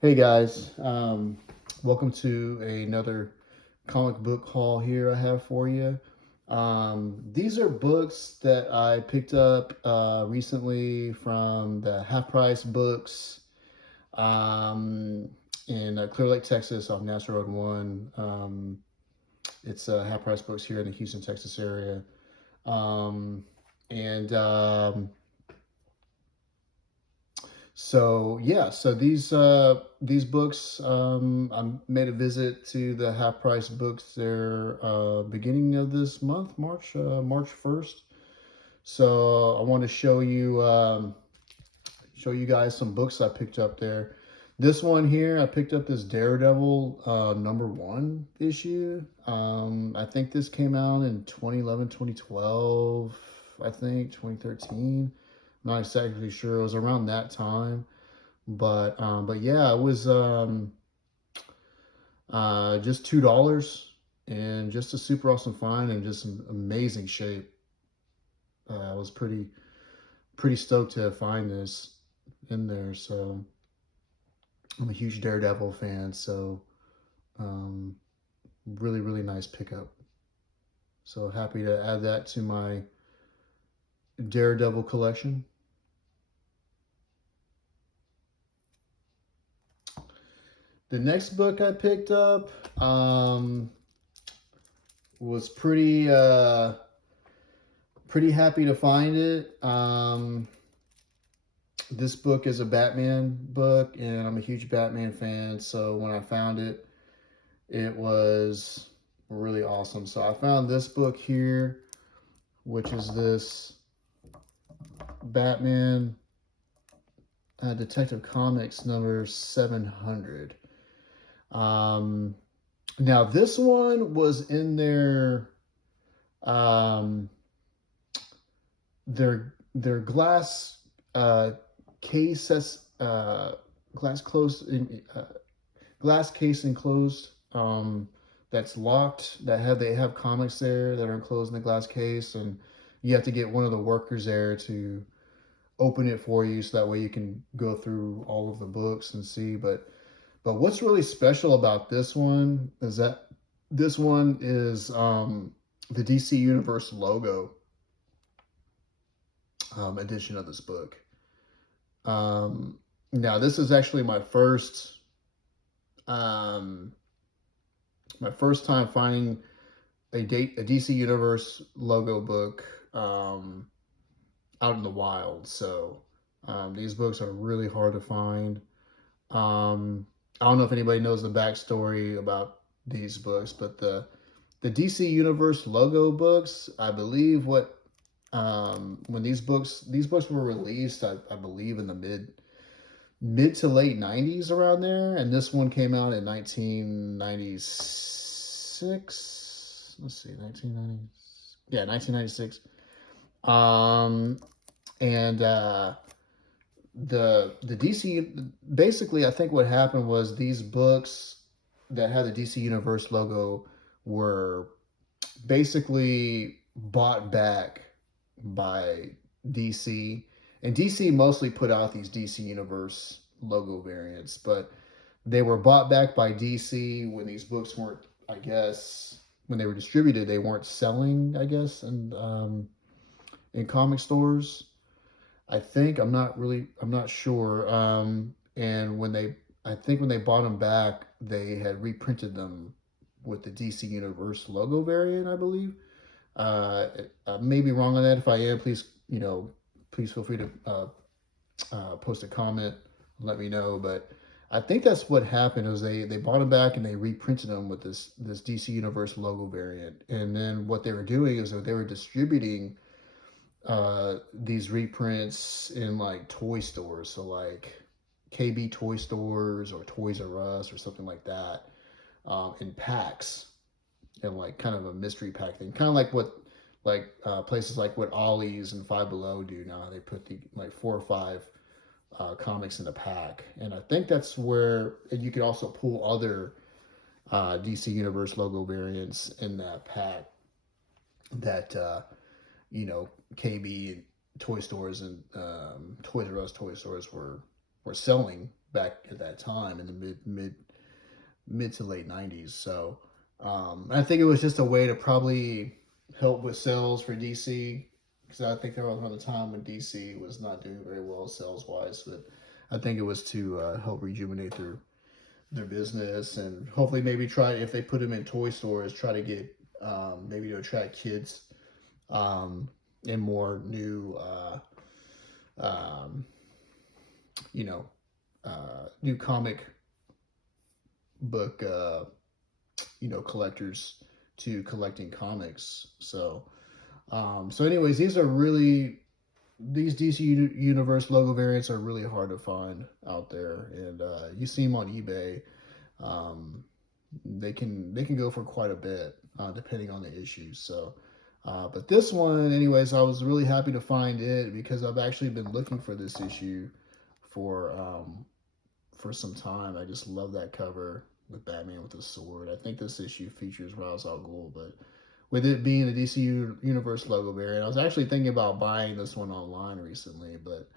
Hey guys, welcome to another comic book haul here I have for you. These are books that I picked up recently from the Half Price Books um, in Clear Lake, Texas, off National Road 1. It's Half Price Books here in the Houston, Texas area. Um, and So yeah, so these books, I made a visit to the Half Price Books there beginning of this month, March 1st. So I want to show you guys some books I picked up there. This one here, I picked up this Daredevil #1 issue. I think this came out in 2011, 2012. I think 2013. Not exactly sure. It was around that time. But yeah, it was just $2 and just a super awesome find and just some amazing shape. I was pretty stoked to find this in there. So I'm a huge Daredevil fan. So um, really nice pickup. So happy to add that to my Daredevil collection. The next book I picked up was pretty happy to find it. This book is a Batman book, and I'm a huge Batman fan. So when I found it, it was really awesome. So I found this book here, which is this Batman Detective Comics number 700. Um, Now this one was in um, their glass case, glass closed in glass case enclosed, that's locked, they have comics there that are enclosed in the glass case, and you have to get one of the workers there to open it for you so that way you can go through all of the books and see. But what's really special about this one is that this one is the DC Universe logo edition of this book. Now this is actually um, my first time finding a DC Universe logo book out in the wild. So these books are really hard to find. I don't know if anybody knows the backstory about these books, but the DC Universe logo books, I believe when these books were released, I believe in the mid to late 90s, around there, and this one came out in 1996. Let's see, 1990. Yeah, 1996. Um, and the DC, basically, I think what happened was these books that had the DC Universe logo were basically bought back by DC, and DC mostly put out these DC Universe logo variants, but they were bought back by DC when these books weren't, I guess, when they were distributed, they weren't selling, I guess, and in comic stores. I'm not sure. And I think when they bought them back, they had reprinted them with the DC Universe logo variant, I believe. I may be wrong on that. If I am, please feel free to post a comment, let me know. But I think that's what happened. Was they bought them back and they reprinted them with this DC Universe logo variant. And then what they were doing is that they were distributing these reprints in like toy stores, so like KB toy stores or Toys R Us or something like that, in packs, and like kind of a mystery pack thing, kind of like what places like what Ollie's and Five Below do now. They put the like 4 or 5 comics in a pack, and I think that's where you could also pull other DC Universe logo variants in that pack that you know, KB toy stores and Toys R Us toy stores were selling back at that time in the mid to late '90s. So I think it was just a way to probably help with sales for DC, because I think there was another time when DC was not doing very well sales wise, but I think it was to help rejuvenate their business, and hopefully maybe try, if they put them in toy stores, try to get maybe to attract kids um, and more new um, you know new comic book collectors to collecting comics. So anyways, these DC Universe logo variants are really hard to find out there, and you see them on eBay. Um, they can go for quite a bit depending on the issues. So, but this one, anyways, I was really happy to find it because I've actually been looking for this issue for um, for some time. I just love that cover with Batman with the sword. I think this issue features Ra's al Ghul, but with it being a DC Universe logo variant, I was actually thinking about buying this one online recently, but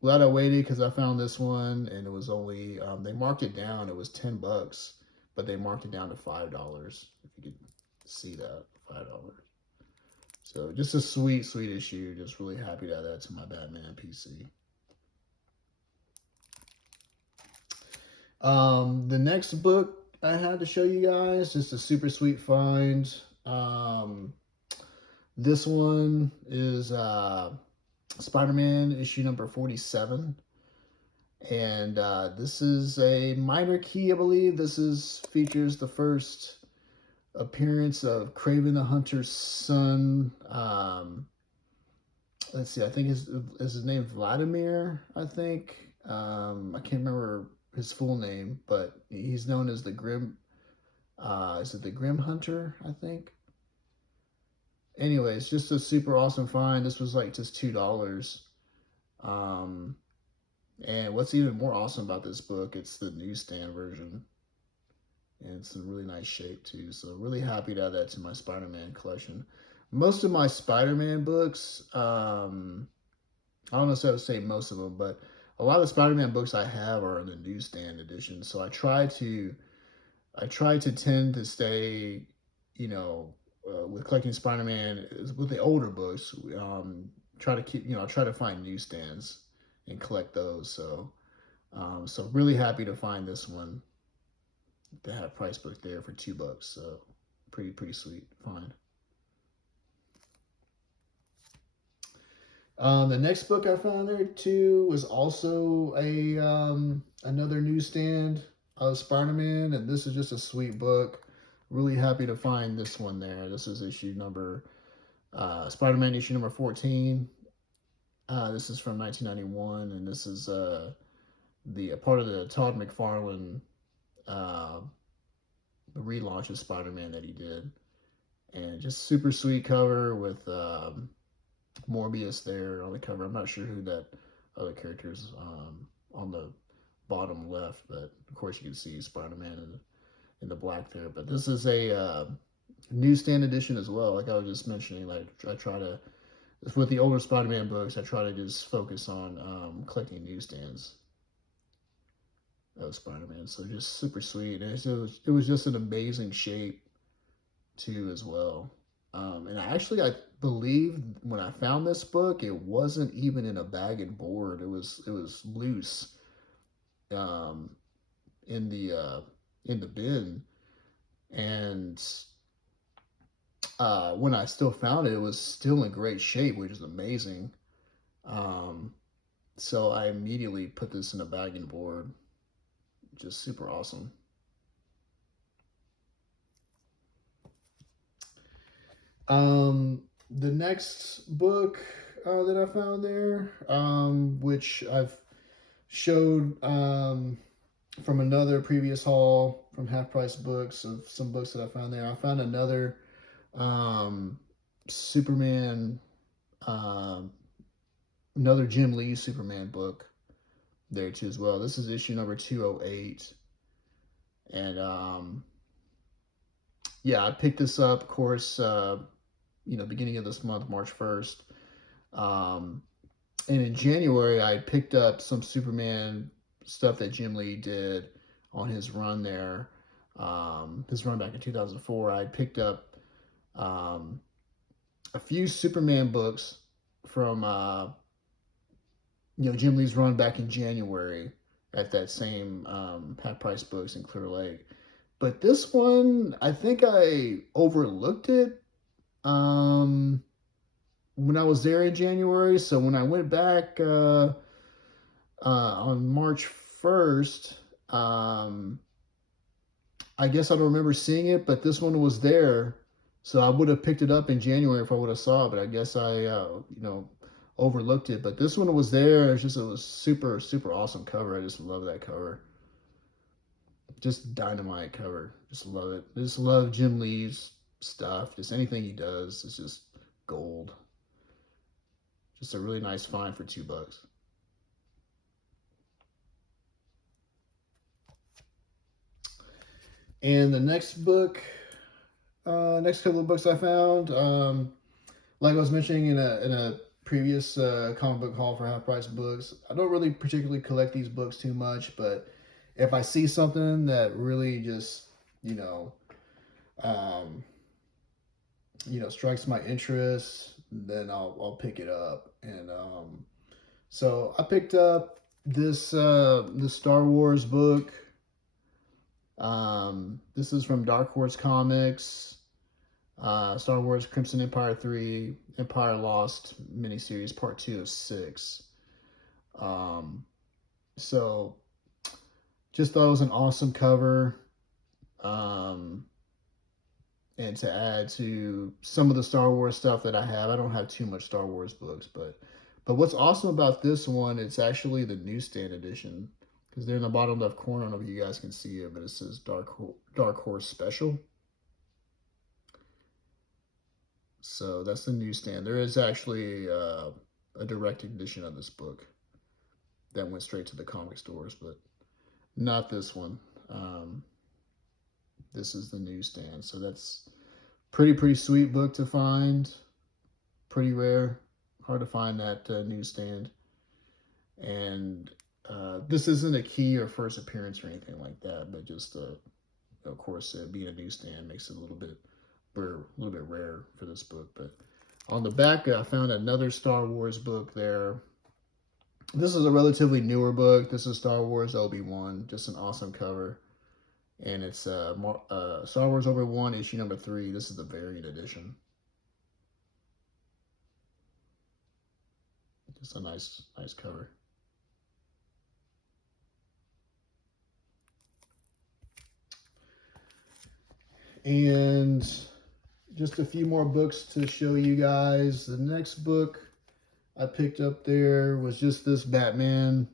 glad I waited because I found this one and it was only they marked it down. It was $10, but they marked it down to $5. If you could see that, $5. So just a sweet, sweet issue. Just really happy to add that to my Batman PC. The next book I had to show you guys, just a super sweet find. This one is Spider-Man issue number 47. And this is a minor key, I believe. This is features the first appearance of Kraven the Hunter's son. Let's see, I think his name Vladimir, I think. I can't remember his full name, but he's known as the Grim. Is it the Grim Hunter? I think. Anyways, just a super awesome find. This was like just $2. Um, and what's even more awesome about this book, it's the newsstand version. And it's in really nice shape too. So really happy to add that to my Spider-Man collection. Most of my Spider-Man books, I don't know if I would say most of them, but a lot of Spider-Man books I have are in the newsstand edition. So I try to tend to stay, with collecting Spider-Man with the older books. Try to keep, try to find newsstands and collect those. So really happy to find this one. They have price book there for $2. So pretty sweet find. The next book I found there too was also a another newsstand of Spider-Man, and this is just a sweet book. Really happy to find this one there. This is Spider-Man issue number 14. This is from 1991, and this is the part of the Todd McFarlane uh, relaunch of Spider-Man that he did, and just super sweet cover with Morbius there on the cover. I'm not sure who that other character is on the bottom left, but of course you can see Spider-Man in the black there. But this is a newsstand edition as well. Like I was just mentioning, like I try to, with the older Spider-Man books, I try to just focus on collecting newsstands of Spider-Man. So just super sweet, and it was just an amazing shape too as well. And I believe when I found this book, it wasn't even in a bag and board. It was loose um, in the bin, and when I still found it, it was still in great shape, which is amazing. Um, so I immediately put this in a bag and board. Just super awesome. The next book that I found there, which I've showed from another previous haul from Half Price Books of some books that I found there. I found another um, Superman, um, another Jim Lee Superman book there too as well. This is issue number 208, and yeah, I picked this up, of course. Beginning of this month, March 1st. And in January, I picked up some Superman stuff that Jim Lee did on his run there. His run back in 2004, I picked up um, a few Superman books from Jim Lee's run back in January at that same Half Price Books in Clear Lake. But this one, I think I overlooked it when I was there in January. So when I went back on March 1st, I guess I don't remember seeing it, but this one was there. So I would have picked it up in January if I would have saw it, but I guess I, overlooked it. But this one was there. It was super, super awesome cover. I just love that cover. Just dynamite cover. Just love it. I just love Jim Lee's stuff. Just anything he does is just gold. Just a really nice find for $2. And the next couple of books I found, like I was mentioning in a previous comic book haul for Half Price Books, I don't really particularly collect these books too much, but if I see something that really just um, strikes my interest, then I'll pick it up. And so I picked up the Star Wars book. This is from Dark Horse Comics. Star Wars Crimson Empire 3, Empire Lost miniseries, part 2 of 6. So just thought it was an awesome cover. And to add to some of the Star Wars stuff that I have, I don't have too much Star Wars books, but what's awesome about this one, it's actually the newsstand edition, because they're in the bottom left corner. I don't know if you guys can see it, but it says Dark Horse Special. So that's the newsstand. There is actually a direct edition of this book that went straight to the comic stores, but not this one. This is the newsstand. So that's pretty sweet book to find. Pretty rare. Hard to find that newsstand. And this isn't a key or first appearance or anything like that, but just of course being a newsstand makes it a little bit rare for this book. But on the back, I found another Star Wars book there. This is a relatively newer book. This is Star Wars Obi-Wan. Just an awesome cover. And it's Star Wars Obi-Wan issue number 3. This is the variant edition. Just a nice cover. And just a few more books to show you guys. The next book I picked up there was just this Batman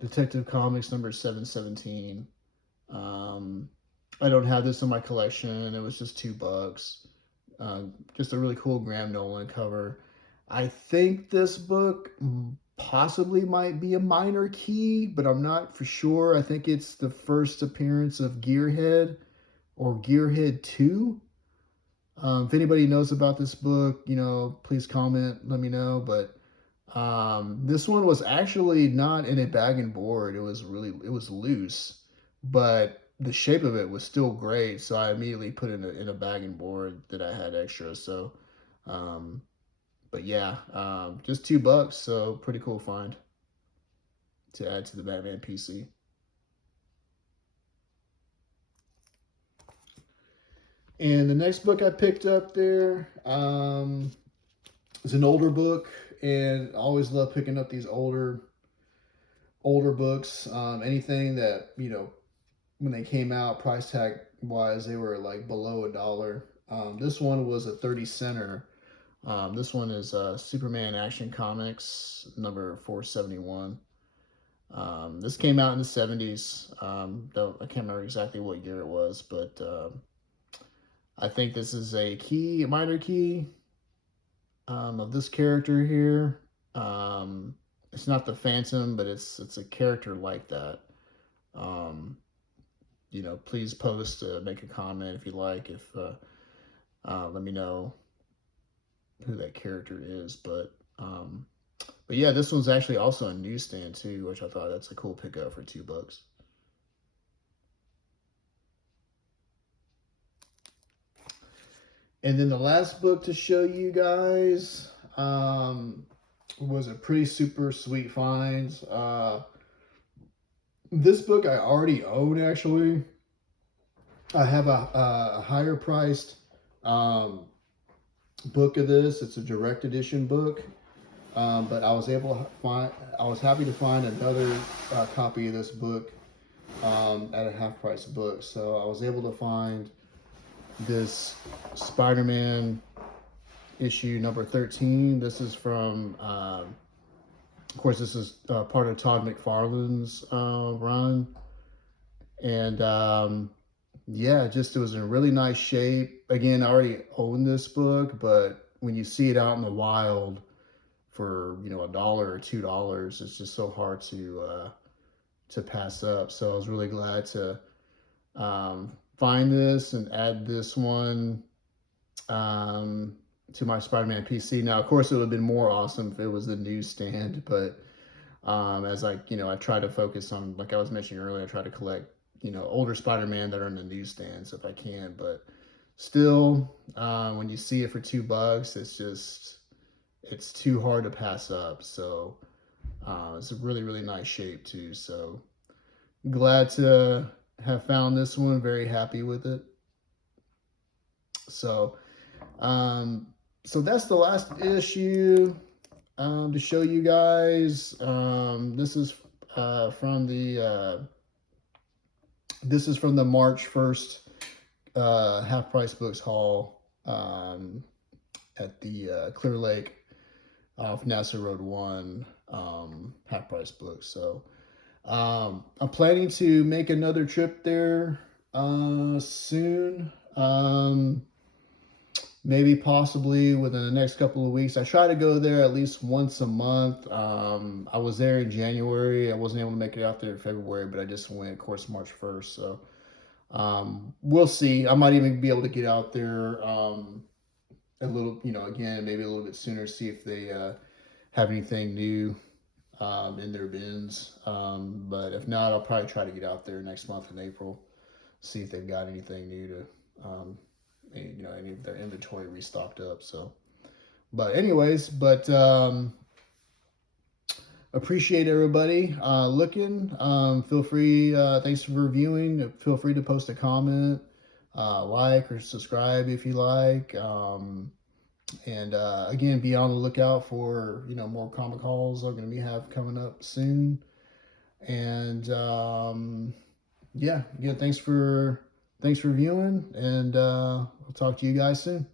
Detective Comics number 717. I don't have this in my collection. It was just $2. Just a really cool Graham Nolan cover. I think this book possibly might be a minor key, but I'm not for sure. I think it's the first appearance of Gearhead or Gearhead 2. If anybody knows about this book, please comment, let me know. But this one was actually not in a bag and board. It was loose, but the shape of it was still great. So I immediately put it in a bag and board that I had extra. So, but yeah, just $2. So pretty cool find to add to the Batman PC. And the next book I picked up there is an older book, and I always love picking up these older books. Anything that, when they came out, price tag wise, they were like below $1. This one was a 30 center. This one is Superman Action Comics number 471. This came out in the 70s. I can't remember exactly what year it was, but I think this is a minor key of this character here. It's not the Phantom, but it's a character like that. Please post, make a comment if you like. Let me know who that character is. But But yeah, this one's actually also a newsstand too, which I thought that's a cool pickup for $2. And then the last book to show you guys was a pretty super sweet find. This book I already own actually. I have a higher priced um, book of this. It's a direct edition book, but I was able to find. I was happy to find another copy of this book at a half price book. So I was able to find this Spider-Man issue number 13. This is from, of course, this is part of Todd McFarlane's run, and yeah, just it was in really nice shape. Again, I already own this book, but when you see it out in the wild for $1 or $2, it's just so hard to pass up. So I was really glad to find this and add this one to my Spider-Man PC. Now, of course, it would have been more awesome if it was the newsstand, but as I try to focus on, like I was mentioning earlier, I try to collect older Spider-Man that are in the newsstands if I can. But still, when you see it for $2, it's too hard to pass up. So it's a really, really nice shape too. So glad to have found this one. Very happy with it. So so that's the last issue to show you guys. This is from the March 1st half price books haul at the Clear Lake off NASA Road 1 half price books. So I'm planning to make another trip there soon. Maybe possibly within the next couple of weeks. I try to go there at least once a month. I was there in January. I wasn't able to make it out there in February, but I just went, of course, March 1st. So we'll see. I might even be able to get out there a little, again, maybe a little bit sooner, see if they have anything new in their bins. But if not, I'll probably try to get out there next month in April, see if they've got anything new to any of their inventory restocked up. So, but anyways, appreciate everybody looking. Feel free, thanks for reviewing. Feel free to post a comment, like or subscribe if you like. And again, be on the lookout for more comic hauls I'm going to have coming up soon. And yeah, again, thanks for viewing, and I'll talk to you guys soon.